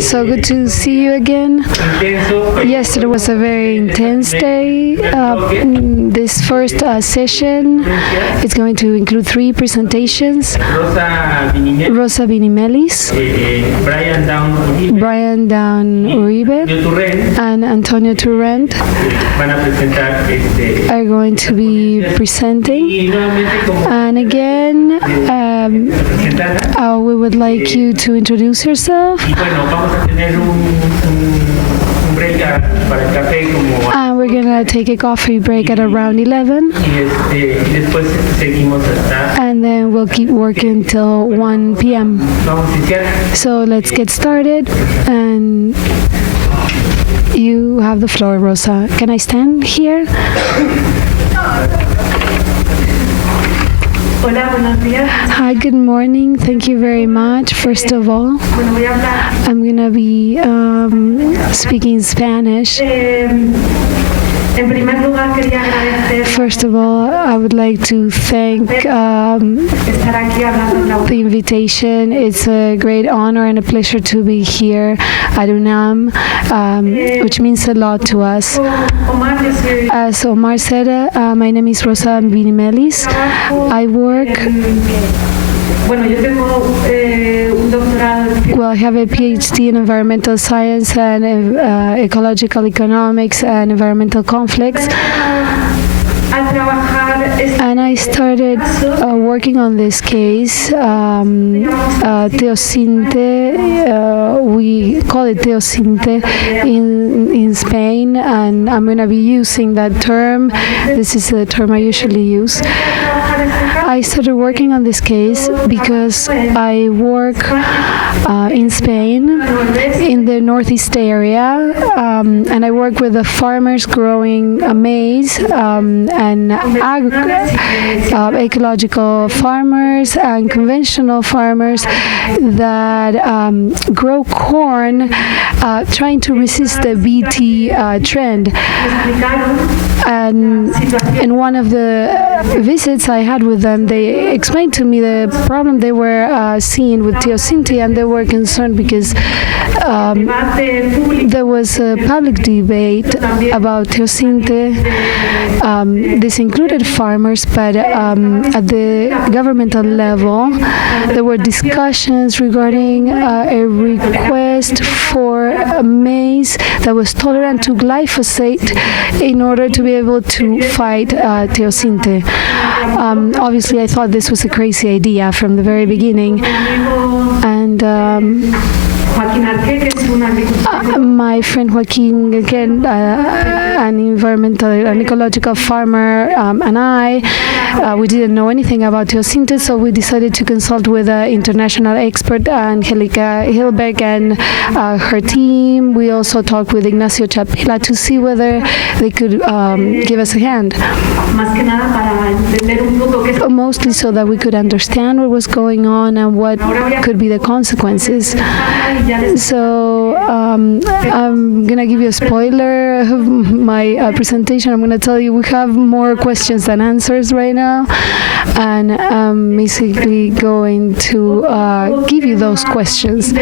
So good to see you again. Yesterday was a very intense day. This first session is going to include 3 presentations. Rosa Binimelis, Brian Down Uribe, and Antonio Turrent are going to be presenting. And again, we would like you to introduce yourself. And we're going to take a coffee break at around 11. And then we'll keep working till 1 p.m. So let's get started. And you have the floor, Rosa. Can I stand here? Hi, good morning. Thank you very much. First of all, I'm going to be speaking Spanish. First of all, I would like to thank the invitation. It's a great honor and a pleasure to be here at UNAM, which means a lot to us. As Omar said, my name is Rosa Binimelis. I work I have a PhD in environmental science and ecological economics and environmental conflicts. And I started working on this case, teocintle. We call it teocintle in Spain, and I'm going to be using that term. This is the term I usually use. I started working on this case because I work in Spain, in the northeast area, and I work with the farmers growing maize and ecological farmers and conventional farmers that grow corn, trying to resist the BT trend. And in one of the visits I had with them, they explained to me the problem they were seeing with teocintle, and they were concerned because there was a public debate about teocintle. This included farmers, but at the governmental level, there were discussions regarding a request for maize that was tolerant to glyphosate in order to be able to fight teocintle. Obviously, I thought this was a crazy idea from the very beginning, and my friend Joaquin, again, an environmental and ecological farmer, and we didn't know anything about teocintle, so we decided to consult with an international expert, Angelica Hilberg, and her team. We also talked with Ignacio Chapela to see whether they could give us a hand. Mostly so that we could understand what was going on and what could be the consequences. So I'm going to give you a spoiler of my presentation. I'm going to tell you we have more questions than answers right now, and I'm basically going to give you those questions.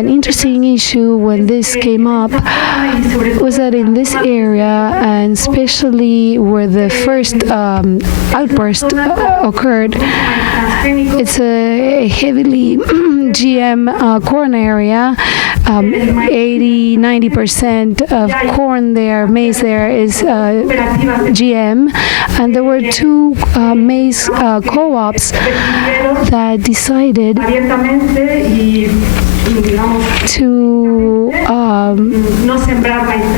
An interesting issue when this came up was that in this area, and especially where the first outburst occurred, it's a heavily GM corn area. 80-90% of corn there, maize there, is GM, and there were 2 maize co-ops that decided to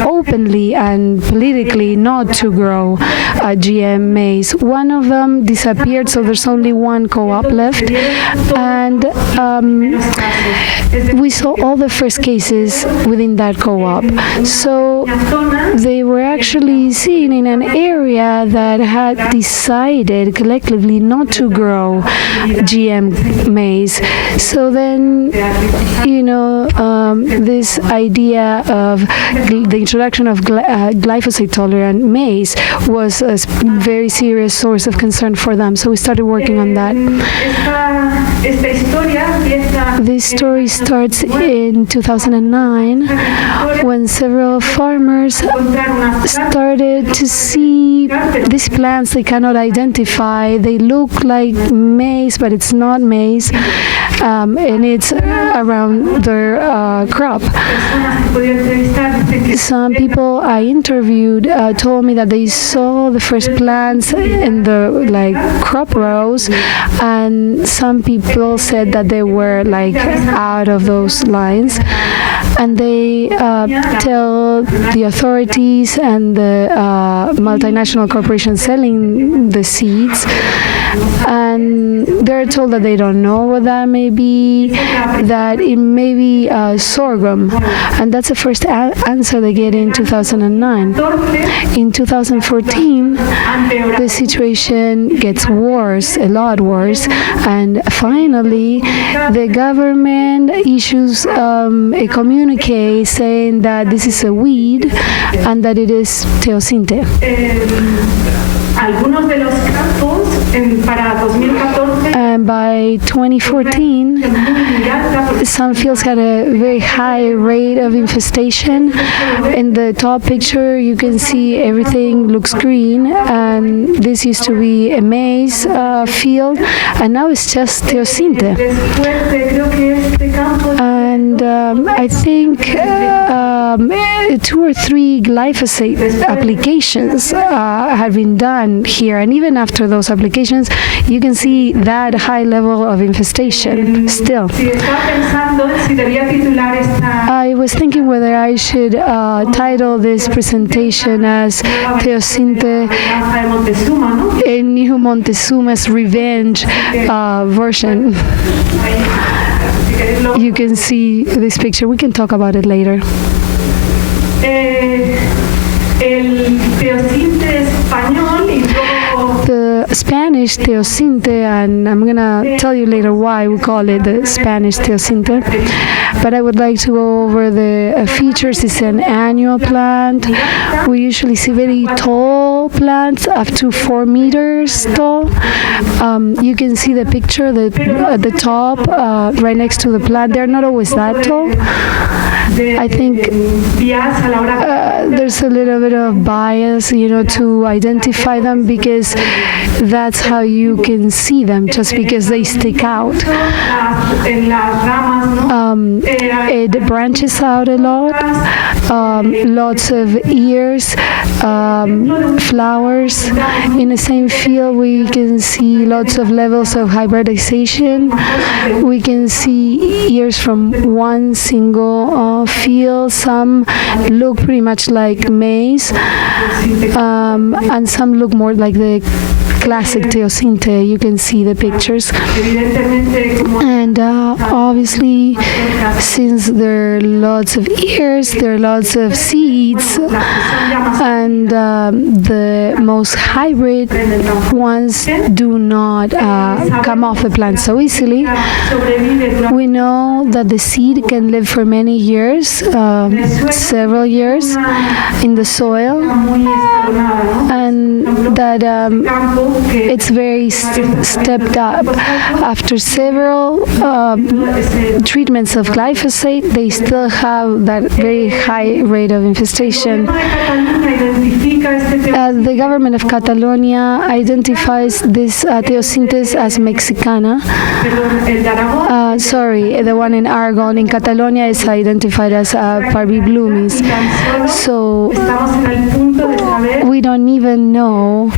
openly and politically not to grow GM maize. One of them disappeared, so there's only 1 co-op left, and we saw all the first cases within that co-op. So they were actually seen in an area that had decided collectively not to grow GM maize. So then this idea of the introduction of glyphosate-tolerant maize was a very serious source of concern for them. So we started working on that. This story starts in 2009 when several farmers started to see these plants they cannot identify. They look like maize, but it's not maize, and it's around their crop. Some people I interviewed told me that they saw the first plants in the crop rows, and some people said that they were out of those lines, and they tell the authorities and the multinational corporations selling the seeds, and they're told that they don't know what that may be, that it may be sorghum, and that's the first answer they get in 2009. In 2014, the situation gets worse, a lot worse, and finally the government issues a communique saying that this is a weed and that it is teocintle. And by 2014, some fields had a very high rate of infestation. In the top picture, you can see everything looks green, and this used to be a maize field, and now it's just teocintle. And I think 2 or 3 glyphosate applications have been done here, and even after those applications, you can see that high level of infestation still. I was thinking whether I should title this presentation as Teocintle, a new Montezuma's revenge version. You can see this picture. We can talk about it later. The Spanish teocintle, and I'm going to tell you later why we call it the Spanish teocintle, but I would like to go over the features. It's an annual plant. We usually see very tall plants up to 4 meters tall. You can see the picture at the top right next to the plant. They're not always that tall. I think there's a little bit of bias, to identify them, because that's how you can see them, just because they stick out. It branches out a lot, lots of ears, flowers. In the same field, we can see lots of levels of hybridization. We can see ears from one single field. Some look pretty much like maize, and some look more like the classic teocintle. You can see the pictures. And obviously, since there are lots of ears, there are lots of seeds, and the most hybrid ones do not come off the plant so easily. We know that the seed can live for many years, several years in the soil, and that it's very stepped up. After several treatments of glyphosate, they still have that very high rate of infestation. The government of Catalonia identifies this teocintle as Mexicana. The one in Aragon. In Catalonia is identified as Parviblumis. So we don't even know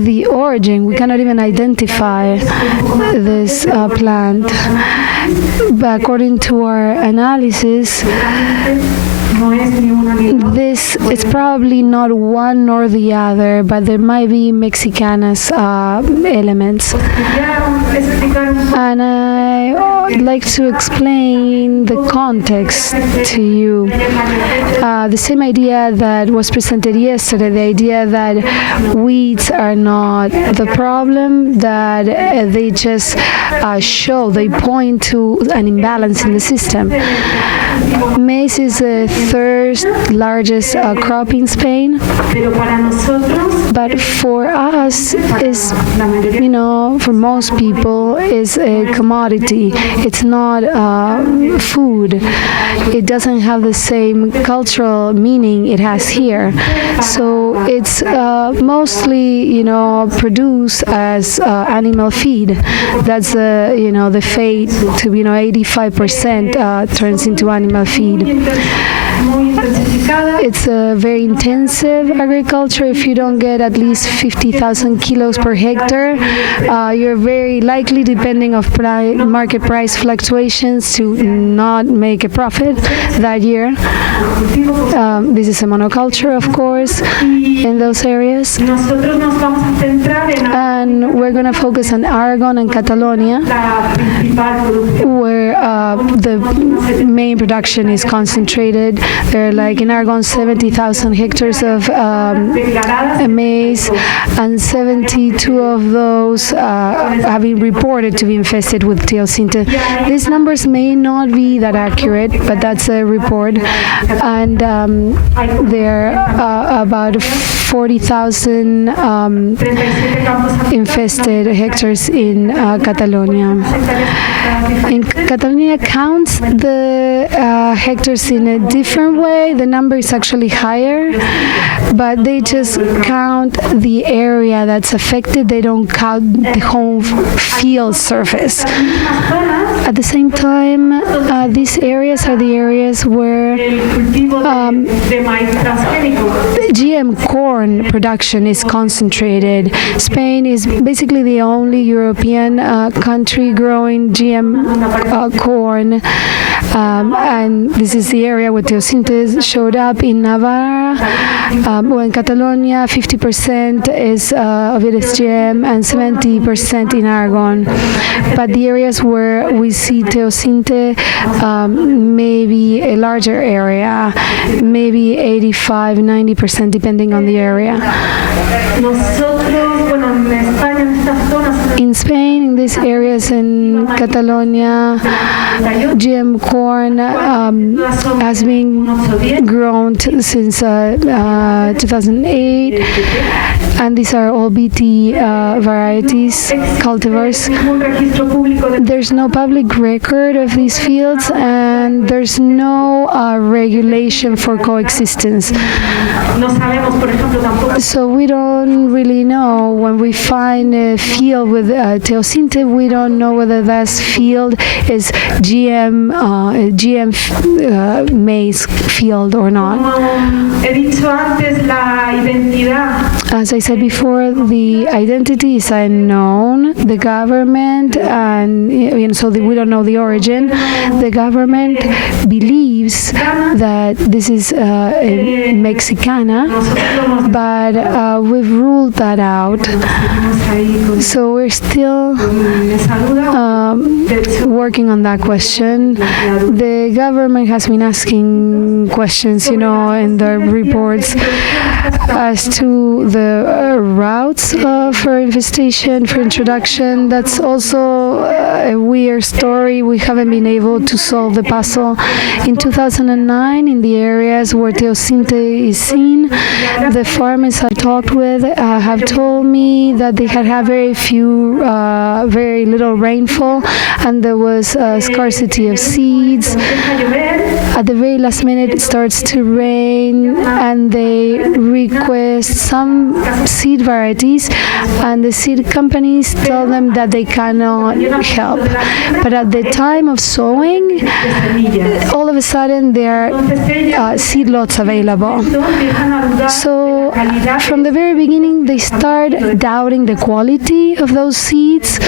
the origin. We cannot even identify this plant. But according to our analysis, This is probably not one nor the other, but there might be Mexicanas elements. And I'd like to explain the context to you. The same idea that was presented yesterday, the idea that weeds are not the problem, that they just they point to an imbalance in the system. Maize is the third largest crop in Spain, but for us, is, for most people, is a commodity. It's not food. It doesn't have the same cultural meaning it has here. So it's mostly, produced as animal feed. That's the fate to 85% turns into animal feed. It's a very intensive agriculture. If you don't get at least 50,000 kilos per hectare, you're very likely, depending on market price fluctuations, to not make a profit that year. This is a monoculture, of course, in those areas. And we're going to focus on Aragon and Catalonia, where the main production is concentrated. There are, like in Aragon, 70,000 hectares of maize, and 72 of those have been reported to be infested with teocintle. These numbers may not be that accurate, but that's a report. And there are about 40,000 infested hectares in Catalonia. And Catalonia counts the hectares in a different way. The number is actually higher, but they just count the area that's affected. They don't count the whole field surface. At the same time, these areas are the areas where GM corn production is concentrated. Spain is basically the only European country growing GM corn, and this is the area where teocintle showed up in Navarra. In Catalonia, 50% of it is GM and 70% in Aragon. But the areas where we see teocintle, maybe a larger area, maybe 85-90%, depending on the area. In Spain, in these areas in Catalonia, GM corn has been grown since 2008, and these are all BT varieties, cultivars. There's no public record of these fields, and there's no regulation for coexistence. So we don't really know, when we find a field with teocintle, we don't know whether that field is GM maize field or not. As I said before, the identity is unknown. The government, and so we don't know the origin. The government believes that this is a Mexicana, but we've ruled that out. So we're still working on that question. The government has been asking questions, in the reports as to the routes for infestation, for introduction. That's also a weird story. We haven't been able to solve the puzzle. In 2009, in the areas where teocintle is seen, the farmers I've talked with have told me that they had very little rainfall, and there was a scarcity of seeds. At the very last minute, it starts to rain, and they request some seed varieties, and the seed companies tell them that they cannot help. But at the time of sowing, all of a sudden there are seed lots available. So from the very beginning, they start doubting the quality of those seeds.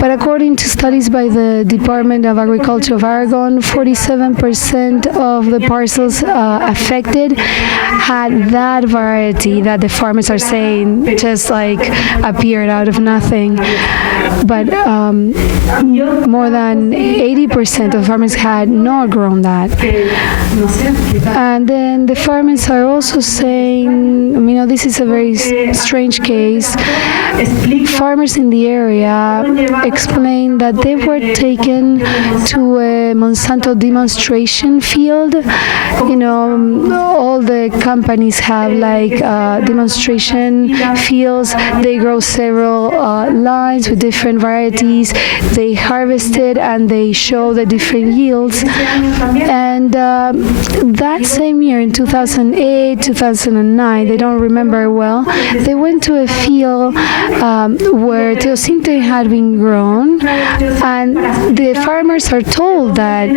But according to studies by by the Department of Agriculture of Aragon, 47% of the parcels affected had that variety that the farmers are saying just like appeared out of nothing. But more than 80% of farmers had not grown that. And then the farmers are also saying, this is a very strange case. Farmers in the area explained that they were taken to a Monsanto demonstration field. All the companies have like demonstration fields. They grow several lines with different varieties. They harvest it and they show the different yields. And that same year, in 2008, 2009, they don't remember well, they went to a field where teocintle had been grown, and the farmers are told that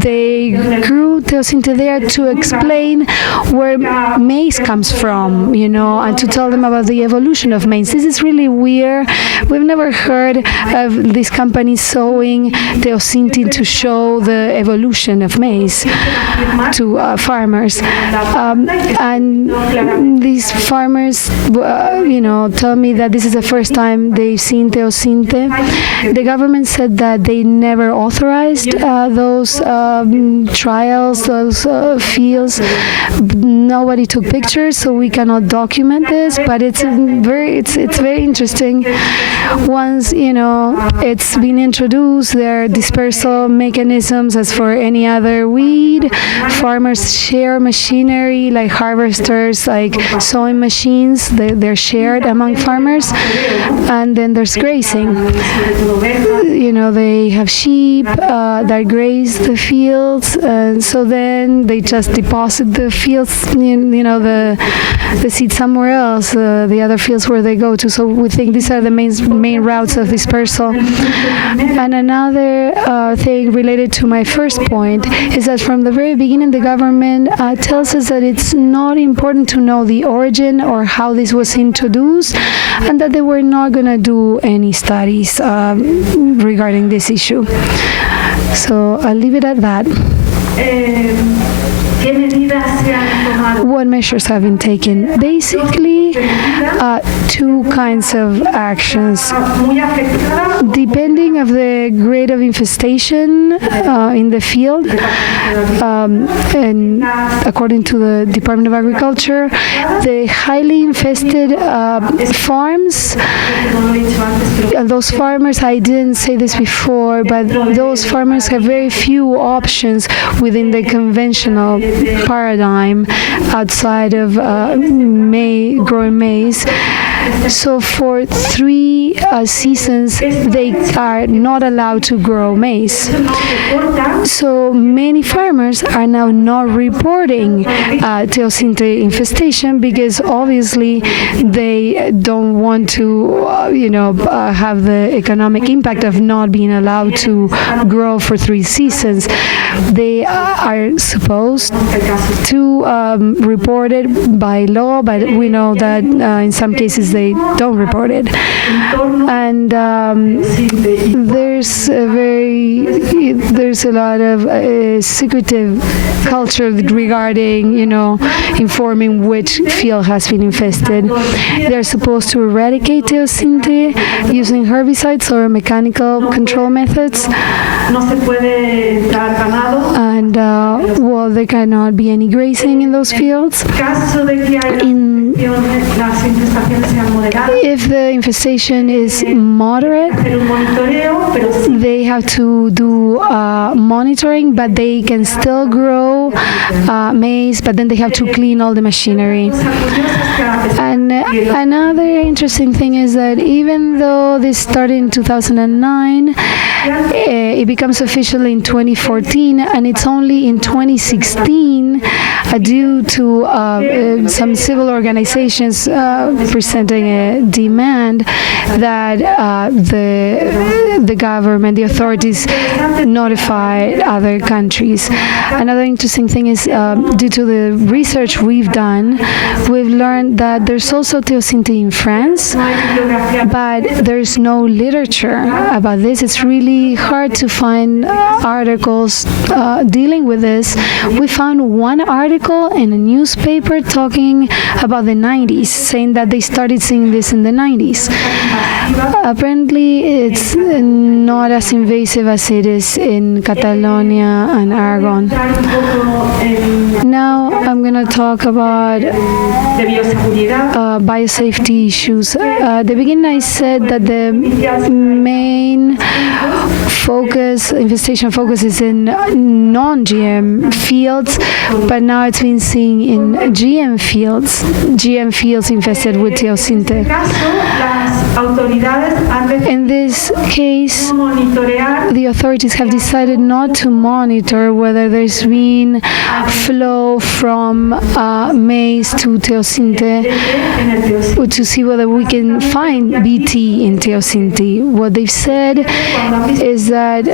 they grew teocintle there to explain where maize comes from, and to tell them about the evolution of maize. This is really weird. We've never heard of these companies sowing teocintle to show the evolution of maize to farmers. And these farmers, tell me that this is the first time they've seen teocintle. The government said that they never authorized those trials, those fields. Nobody took pictures, so we cannot document this. But it's very interesting. Once it's been introduced, there are dispersal mechanisms as for any other weed. Farmers share machinery like harvesters, like sowing machines. They're shared among farmers. And then there's grazing. They have sheep that graze the fields, and so then they just deposit the fields, the seed somewhere else, the other fields where they go to. So we think these are the main routes of dispersal. And another thing related to my first point is that from the very beginning, the government tells us that it's not important to know the origin or how this was introduced, and that they were not going to do any studies regarding this issue. So I'll leave it at that. What measures have been taken? Basically, two kinds of actions. Depending of the grade of infestation in the field, and according to the Department of Agriculture, the highly infested farms, those farmers, I didn't say this before, but those farmers have very few options within the conventional paradigm outside of growing maize. So for 3 seasons, they are not allowed to grow maize. So many farmers are now not reporting teocintle infestation because obviously they don't want to, have the economic impact of not being allowed to grow for 3 seasons. They are supposed to report it by law, but we know that in some cases they don't report it. And there's a lot of secretive culture regarding, informing which field has been infested. They're supposed to eradicate teocintle using herbicides or mechanical control methods. And there cannot be any grazing in those fields. If the infestation is moderate, they have to do monitoring, but they can still grow maize, but then they have to clean all the machinery. And another interesting thing is that even though this started in 2009, it becomes official in 2014, and it's only in 2016 due to some civil organizations presenting a demand that the government, the authorities notify other countries. Another interesting thing is due to the research we've done, we've learned that there's also teocintle in France, but there's no literature about this. It's really really hard to find articles dealing with this. We found one article in a newspaper talking about the 90s, saying that they started seeing this in the 90s. Apparently, it's not as invasive as it is in Catalonia and Aragon. Now I'm going to talk about biosafety issues. At the beginning, I said that the main infestation focus is in non-GM fields, but now it's been seen in GM fields infested with teocintle. In this case, the authorities have decided not to monitor whether there's been flow from maize to teocintle to see whether we can find BT in teocintle. What they've said is that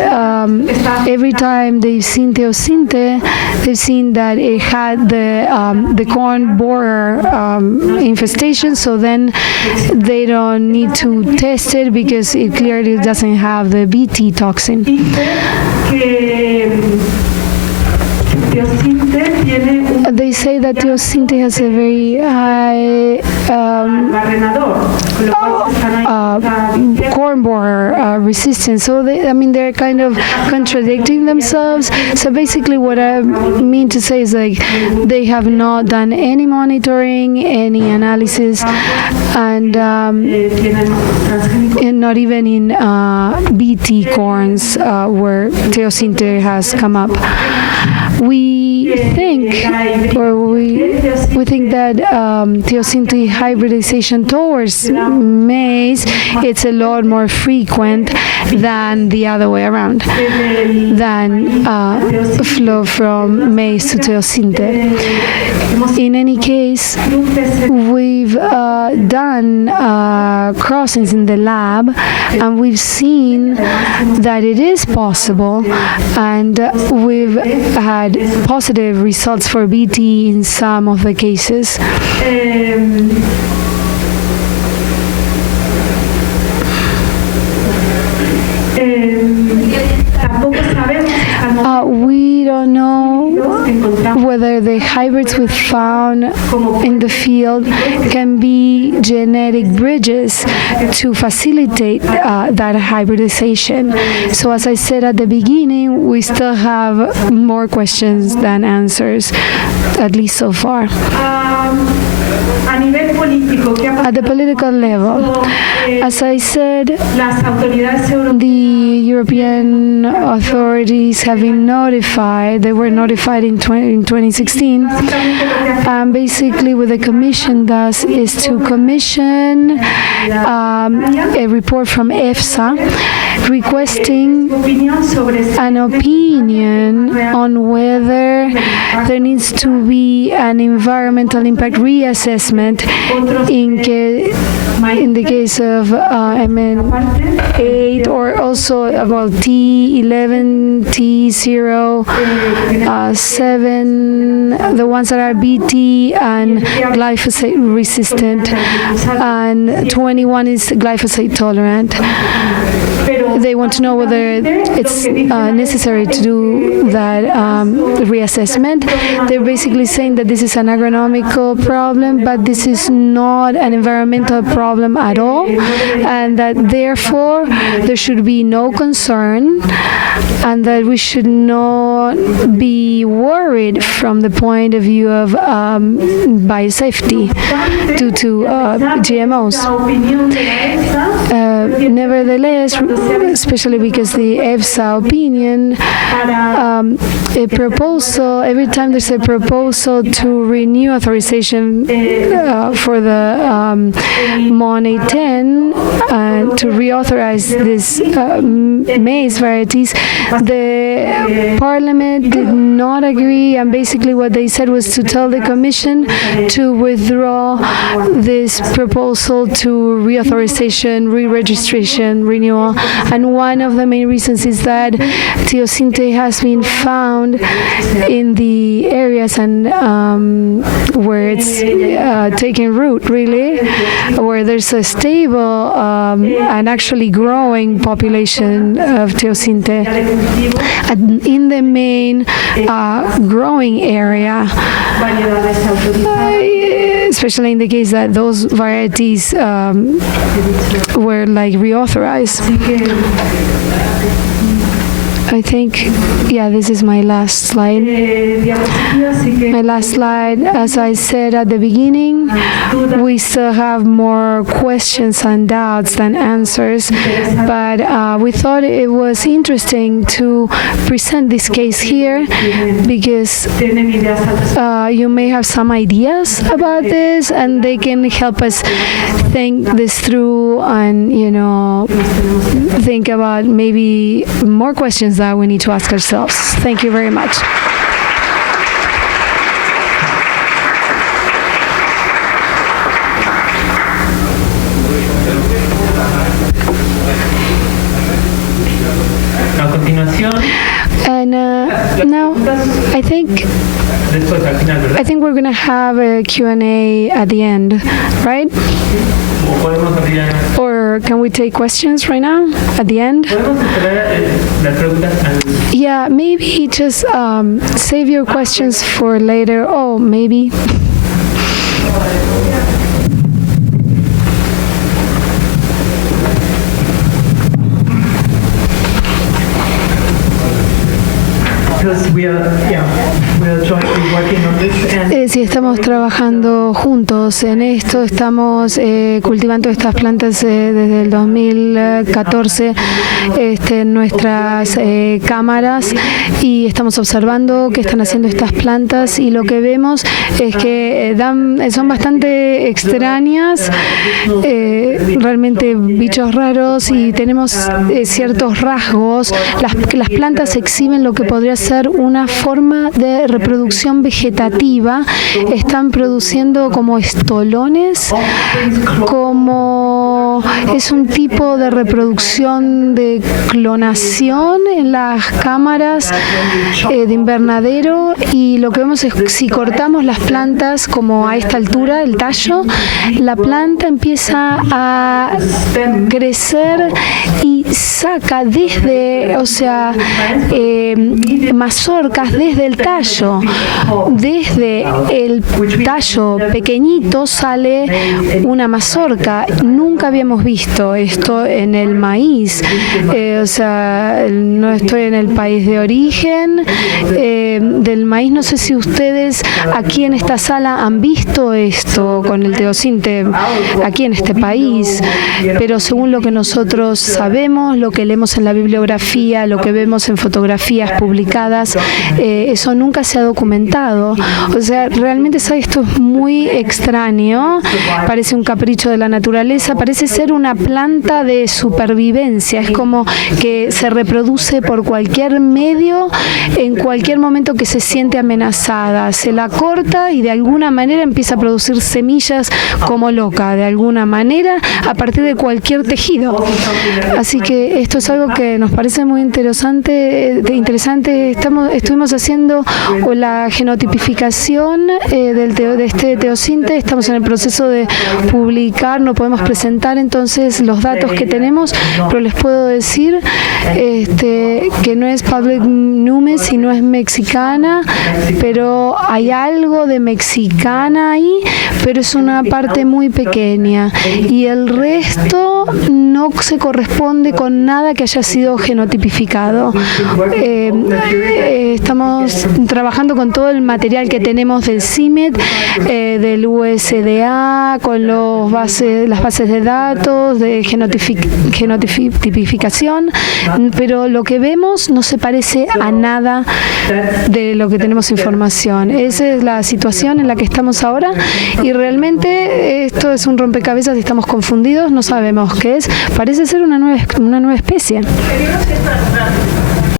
every time they've seen teocintle, they've seen that it had the corn borer infestation, so then they don't need to test it because it clearly doesn't have the BT toxin. They say that teocintle has a very high corn borer resistance. So they're kind of contradicting themselves. So basically what I mean to say is like they have not done any monitoring, any analysis, and not even in BT corns where teocintle has come up. We think that teocintle hybridization towards maize, it's a lot more frequent than the other way around, than flow from maize to teocintle. In any case, we've done crossings in the lab, and we've seen that it is possible, and we've had positive results for BT in some of the cases. We don't know whether the hybrids we found in the field can be genetic bridges to facilitate that hybridization. So as I said at the beginning, we still have more questions than answers, at least so far. At the political level, as I said, the European authorities have been notified. They were notified in 2016. Basically, what the Commission does is to commission a report from EFSA requesting an opinion on whether there needs to be an environmental impact reassessment in the case of MN8 or also about T11, T07, the ones that are BT and glyphosate resistant, and 21 is glyphosate tolerant. They want to know whether it's necessary to do that reassessment. They're basically saying that this is an agronomical problem, but this is not an environmental problem at all, and that therefore there should be no concern, and that we should not be worried from the point of view of biosafety due to GMOs. Nevertheless, especially because the EFSA opinion, a proposal, every time there's a proposal to renew authorization for the MON 10 to reauthorize these maize varieties, the Parliament Climate did not agree, and basically what they said was to tell the Commission to withdraw this proposal to reauthorization, re-registration, renewal. And one of the main reasons is that teocintle has been found in the areas and where it's taking root, really, where there's a stable and actually growing population of teocintle in the main growing area, especially in the case that those varieties were like reauthorized. I think, yeah, this is my last slide. My last slide, as I said at the beginning, we still have more questions and doubts than answers, but we thought it was interesting to present this case here because you may have some ideas about this and they can help us think this through and, you know, think about maybe more questions that we need to ask ourselves. Thank you very much. And now I think we're going to have a Q&A at the end, right? Or can we take questions right now at the end? Yeah, maybe just save your questions for later. Oh, maybe. Sí, estamos trabajando juntos en esto, estamos cultivando estas plantas desde el 2014 en nuestras cámaras y estamos observando qué están haciendo estas plantas y lo que vemos es que son bastante extrañas, realmente bichos raros y tenemos ciertos rasgos. Las plantas exhiben lo que podría ser una forma de reproducción vegetativa, están produciendo como estolones, como es un tipo de reproducción de clonación en las cámaras de invernadero y lo que vemos es que si cortamos las plantas como a esta altura, el tallo, la planta empieza a crecer y saca desde, o sea, mazorcas desde el tallo. Desde el tallo pequeñito sale una mazorca. Nunca habíamos visto esto en el maíz. O sea, no estoy en el país de origen del maíz. No sé si ustedes aquí en esta sala han visto esto con el teocintle aquí en este país, pero según lo que nosotros sabemos, lo que leemos en la bibliografía, lo que vemos en fotografías publicadas, eso nunca se ha documentado. O sea, realmente esto es muy extraño, parece un capricho de la naturaleza, parece ser una planta de supervivencia, es como que se reproduce por cualquier medio, en cualquier momento que se siente amenazada, se la corta y de alguna manera empieza a producir semillas como loca, de alguna manera, a partir de cualquier tejido. Así que esto es algo que nos parece muy interesante. Estuvimos haciendo la genotipificación de este teocintle, estamos en el proceso de publicar, no podemos presentar entonces los datos que tenemos, pero les puedo decir que no es public nume, sino es mexicana, pero hay algo de mexicana ahí, pero es una parte muy pequeña y el resto no se corresponde con nada que haya sido genotipificado. Estamos trabajando con todo el material que tenemos del CIMED, del USDA, con las bases de datos, de genotipificación, pero lo que vemos no se parece a nada de lo que tenemos información. Esa es la situación en la que estamos ahora y realmente esto es un rompecabezas, estamos confundidos, no sabemos qué es. Parece ser una nueva especie.